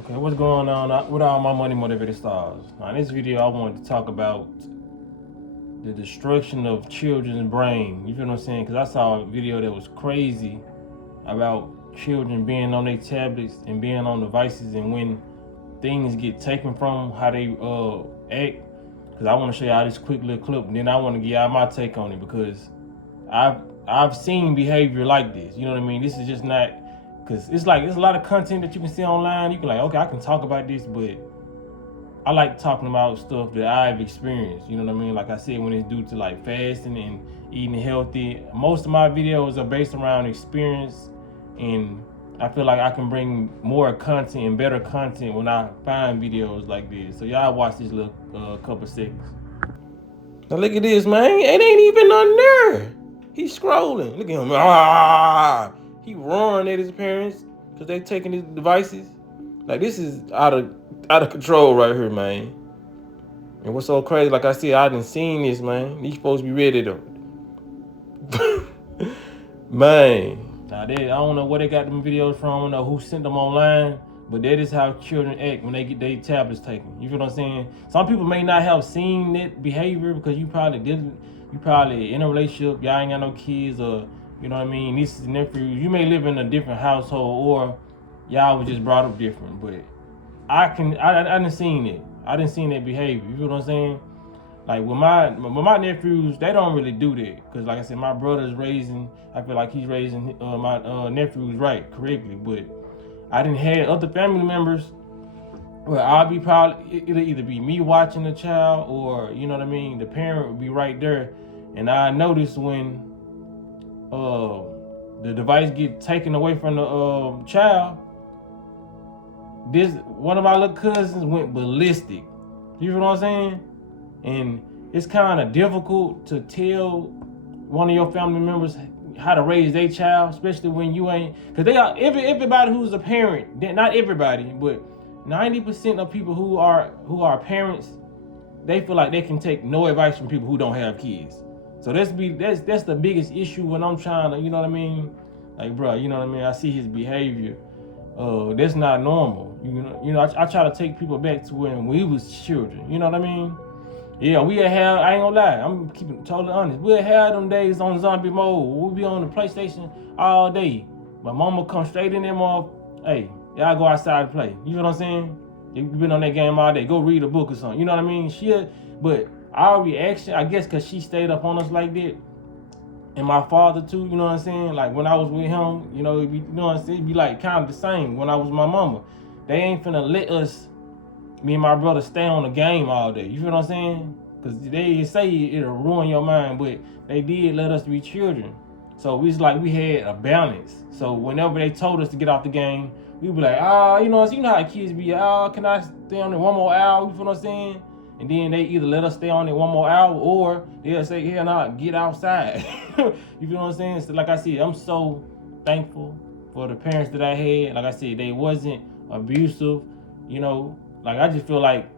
Okay, what's going on with all my money motivated stars? Now, in this video, I wanted to talk about the destruction of children's brain. You feel what I'm saying? Because I saw a video that was crazy about children being on their tablets and being on devices, and when things get taken from them, how they act. Because I want to show y'all this quick little clip, and then I want to give y'all my take on it because I've seen behavior like this. You know what I mean? This is just not, because it's like there's a lot of content that you can see online. You can like, okay, I can talk about this, but I like talking about stuff that I've experienced. You know what I mean? Like I said, when it's due to like fasting and eating healthy, most of my videos are based around experience, and I feel like I can bring more content and better content when I find videos like this. So y'all watch this little couple seconds. Now look at this, man. It ain't even on there. He's scrolling. Look at him. He roaring at his parents because they taking his devices. Like, this is out of control right here, man. And what's so crazy, like I said, I done seen this, man. These supposed to be ready though. Man. Now I don't know where they got them videos from, I don't know who sent them online, but that is how children act when they get their tablets taken. You feel what I'm saying? Some people may not have seen that behavior because you probably in a relationship, y'all ain't got no kids, or you know what I mean, nieces and nephews. You may live in a different household, or y'all was just brought up different. But I didn't seen it. I didn't seen that behavior. You feel what I'm saying? Like with my nephews, they don't really do that because, like I said, my brother's raising. I feel like he's raising my nephews correctly. But I didn't have other family members where I'll be probably it'll either be me watching the child, or you know what I mean, the parent would be right there, and I noticed when the device get taken away from the child. This one of my little cousins went ballistic. You feel what I'm saying? And it's kind of difficult to tell one of your family members how to raise their child, especially when you ain't, because they are everybody who's a parent, not everybody, but 90% of people who are parents, they feel like they can take no advice from people who don't have kids. So that's the biggest issue when I'm trying to, you know what I mean? Like, bro, you know what I mean? I see his behavior. That's not normal. You know, I try to take people back to when we was children. You know what I mean? Yeah, we had, I ain't gonna lie, I'm keeping totally honest. We'll have them days on zombie mode. We'll be on the PlayStation all day. My mama come straight in there, hey, y'all go outside to play. You know what I'm saying? You've been on that game all day. Go read a book or something. You know what I mean? But our reaction, I guess because she stayed up on us like that, and my father too, you know what I'm saying? Like when I was with him, you know, you know what I'm saying? It'd be like kind of the same when I was with my mama. They ain't finna let us, me and my brother, stay on the game all day. You feel what I'm saying? Because they say it'll ruin your mind, but they did let us be children. So it's like we had a balance. So whenever they told us to get off the game, we'd be like, you know how kids be, can I stay on it one more hour? You feel what I'm saying? And then they either let us stay on it one more hour, or they'll say, hell nah, get outside. You feel what I'm saying? So like I said, I'm so thankful for the parents that I had. Like I said, they wasn't abusive, you know. Like I just feel like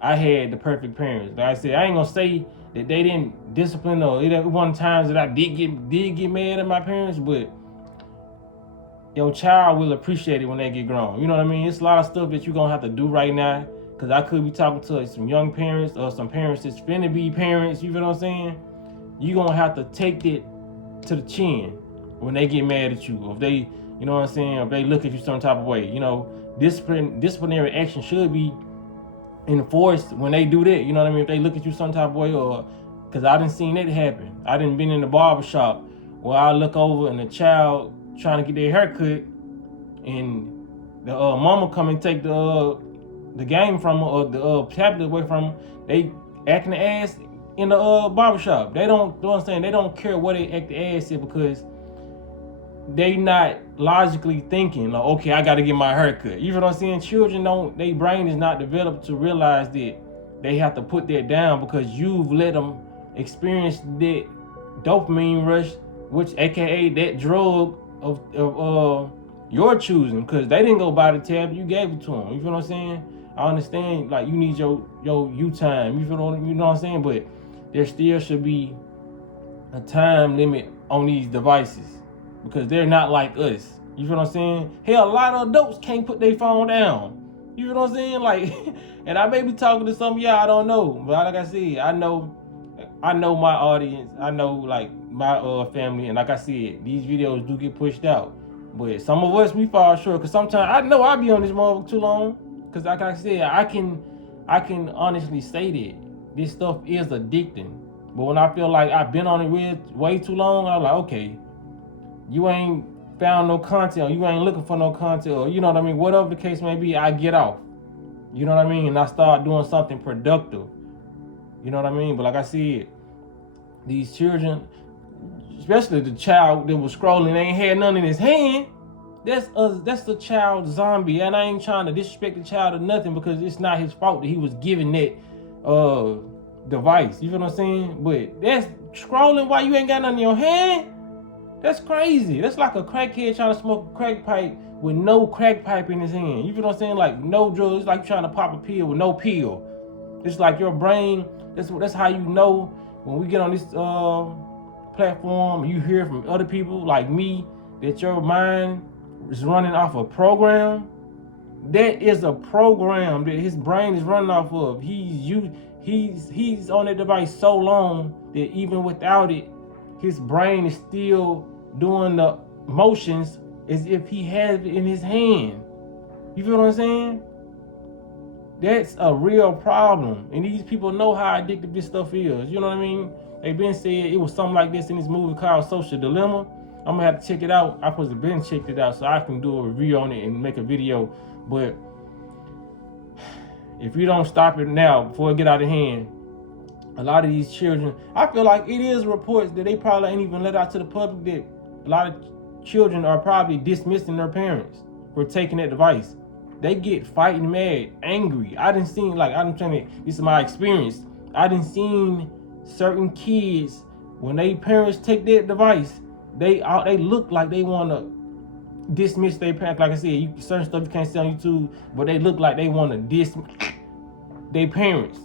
I had the perfect parents. Like I said, I ain't gonna say that they didn't discipline, or it one times that I did get mad at my parents, but your child will appreciate it when they get grown. You know what I mean? It's a lot of stuff that you're gonna have to do right now. Cause I could be talking to some young parents or some parents that's finna be parents, you feel what I'm saying? You're gonna have to take it to the chin when they get mad at you. Or if they, you know what I'm saying, if they look at you some type of way. You know, disciplinary action should be enforced when they do that. You know what I mean? If they look at you some type of way, or because I didn't seen it happen. I didn't been in the barber shop where I look over and the child trying to get their hair cut, and the mama come and take the game from her, or the tablet away from her. They acting the ass in the barbershop. They don't, you know what I'm saying? They don't care what they act the ass in, because they not logically thinking like, okay, I got to get my hair cut. You know what I'm saying? Children don't, their brain is not developed to realize that they have to put that down, because you've let them experience that dopamine rush, which AKA that drug of your choosing, because they didn't go buy the tab, you gave it to them. You feel what I'm saying? I understand, like, you need your you time. You know what I'm saying? But there still should be a time limit on these devices, because they're not like us. You feel what I'm saying? Hell, a lot of adults can't put their phone down. You feel what I'm saying? Like, and I may be talking to some of y'all I don't know, but like I said, I know my audience. I know like my family, and like I said, these videos do get pushed out. But some of us, we fall short, because sometimes I know I be on this motherfucker too long. Because like I said, I can honestly say that this stuff is addicting. But when I feel like I've been on it way too long, I'm like, okay, you ain't found no content, or you ain't looking for no content, or you know what I mean, whatever the case may be, I get off. You know what I mean? And I start doing something productive. You know what I mean? But like I said, these children, especially the child that was scrolling, they ain't had none in his hand. That's the child zombie. And I ain't trying to disrespect the child or nothing, because it's not his fault that he was given that device. You feel what I'm saying? But that's scrolling while you ain't got nothing in your hand. That's crazy. That's like a crackhead trying to smoke a crack pipe with no crack pipe in his hand. You feel what I'm saying? Like no drugs. It's like trying to pop a pill with no pill. It's like your brain. That's how you know when we get on this platform. You hear from other people like me that your mind is running off a program. That is a program that his brain is running off of. He's on that device so long that even without it, his brain is still doing the motions as if he has it in his hand. You feel what I'm saying? That's a real problem. And these people know how addictive this stuff is. You know what I mean? They been said it was something like this in this movie called Social Dilemma. I'm gonna have to check it out. I supposed to been checked it out so I can do a review on it and make a video. But if we don't stop it now before it get out of hand, a lot of these children, I feel like it is reports that they probably ain't even let out to the public that a lot of children are probably dismissing their parents for taking that device. They get fighting mad, angry. I'm telling you, this is my experience. I done seen certain kids, when they parents take that device, they look like they want to dismiss their parents. Like I said, certain stuff you can't see on YouTube, but they look like they want to dismiss their parents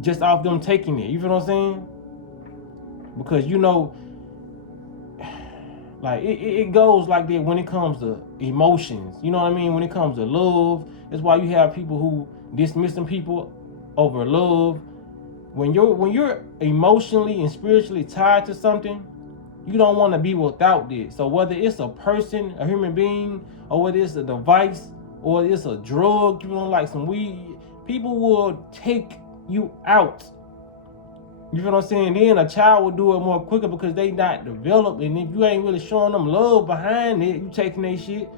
just off them taking it. You feel what I'm saying? Because you know, like it goes like that when it comes to emotions. You know what I mean? When it comes to love, that's why you have people who dismissing people over love. When you're emotionally and spiritually tied to something, you don't want to be without it. So whether it's a person, a human being, or whether it's a device, or it's a drug, you know, like some weed, people will take you out. You feel what I'm saying? Then a child will do it more quicker because they not developed, and if you ain't really showing them love behind it, you taking their shit,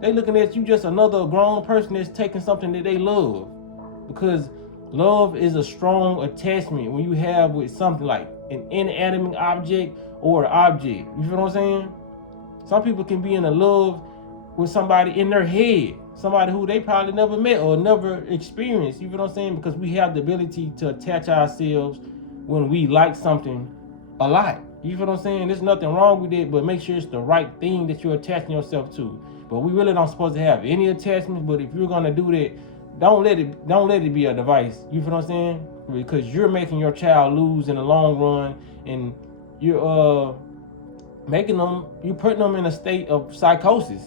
they looking at you just another grown person that's taking something that they love. Because love is a strong attachment when you have with something like an inanimate object or an object. You feel what I'm saying? Some people can be in a love with somebody in their head, somebody who they probably never met or never experienced. You feel what I'm saying? Because we have the ability to attach ourselves when we like something a lot. You feel what I'm saying? There's nothing wrong with it, but make sure it's the right thing that you're attaching yourself to. But we really don't supposed to have any attachments. But if you're gonna do that, don't let it be a device. You feel what I'm saying? Because you're making your child lose in the long run, and you're you're putting them in a state of psychosis.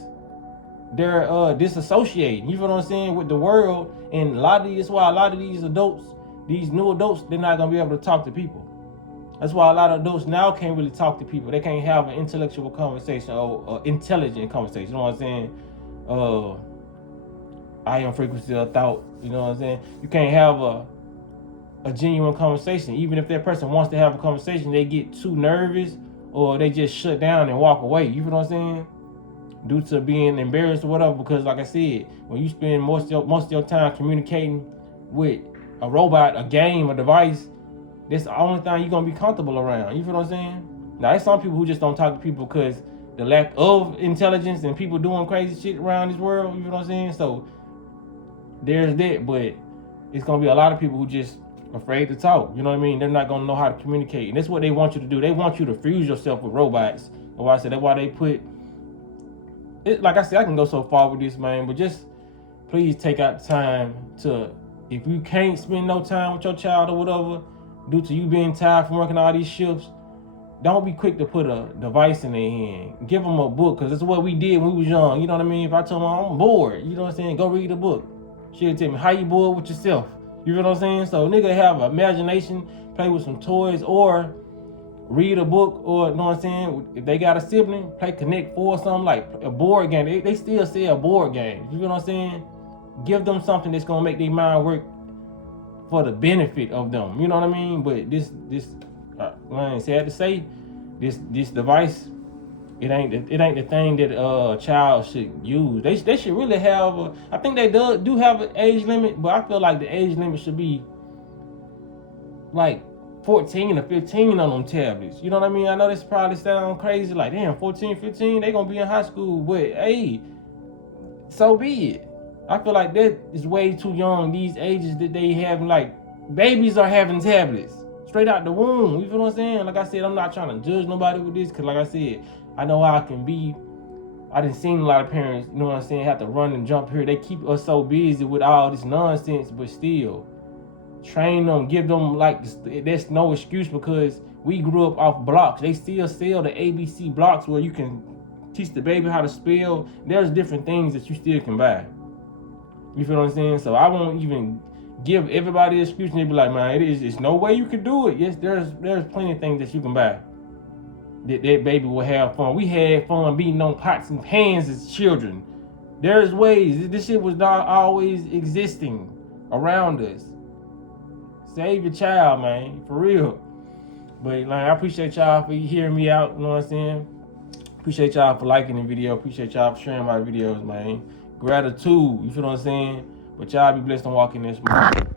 They're disassociating. You feel what I'm saying, with the world. And that's why a lot of these adults, these new adults, they're not gonna be able to talk to people. That's why a lot of adults now can't really talk to people. They can't have an intellectual conversation or intelligent conversation. You know what I'm saying? I am frequency of thought. You know what I'm saying? You can't have a genuine conversation. Even if that person wants to have a conversation, they get too nervous or they just shut down and walk away. You feel what I'm saying? Due to being embarrassed or whatever. Because like I said, when you spend most of your time communicating with a robot, a game, a device, that's the only thing you're going to be comfortable around. You feel what I'm saying? Now, there's some people who just don't talk to people because the lack of intelligence and people doing crazy shit around this world. You feel what I'm saying? So there's that, but it's going to be a lot of people who just afraid to talk. You know what I mean? They're not going to know how to communicate. And that's what they want you to do. They want you to fuse yourself with robots. Or I said that's why they put it. Like I said, I can go so far with this, man, but just please take out the time to, if you can't spend no time with your child or whatever, due to you being tired from working all these shifts, don't be quick to put a device in their hand. Give them a book, because it's what we did when we was young. You know what I mean? If I tell them I'm bored, you know what I'm saying? Go read a book. She'll tell me, how you bored with yourself? You know what I'm saying? So nigga have an imagination, play with some toys, or read a book, or you know what I'm saying? If they got a sibling, play Connect 4 or something, like a board game. They still sell board games. You know what I'm saying? Give them something that's gonna make their mind work for the benefit of them. You know what I mean? But this man, sad to say, this device, it ain't the thing that a child should use. They should really have I think they do have an age limit, but I feel like the age limit should be like 14 or 15 on them tablets. You know what I mean? I know this probably sound crazy, like damn, 14, 15, they gonna be in high school, but hey, so be it. I feel like that is way too young. These ages that they have, like babies are having tablets straight out the womb. You feel what I'm saying? Like I said, I'm not trying to judge nobody with this, because like I said, I know how I can be. I done seen a lot of parents, you know what I'm saying, have to run and jump here. They keep us so busy with all this nonsense, but still, train them, give them, like, there's no excuse, because we grew up off blocks. They still sell the ABC blocks where you can teach the baby how to spell. There's different things that you still can buy. You feel what I'm saying? So I won't even give everybody an excuse and they be like, man, it's no way you can do it. Yes, there's plenty of things that you can buy that baby will have fun. We had fun beating on pots and pans as children. There's ways. This shit was not always existing around us. Save your child, man, for real. But like, I appreciate y'all for hearing me out. You know what I'm saying? Appreciate y'all for liking the video. Appreciate y'all for sharing my videos, man. Gratitude. You feel what I'm saying? But y'all be blessed and walk in this morning.